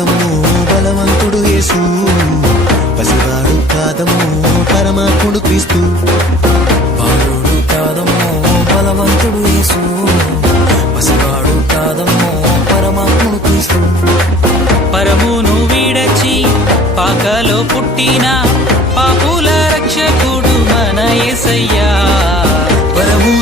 కాదమ్మో బలవంతుడు యేసు, పసివాడు కాదమ్మో పరమాత్ముడు క్రీస్తు. బాలుడు కాదమ్మో బలవంతుడు యేసు, పసివాడు కాదమ్మో పరమాత్ముడు క్రీస్తు. పరమును వీడచి పాకలో పుట్టిన పాపుల రక్షకుడు మన యేసయ్యా. పరము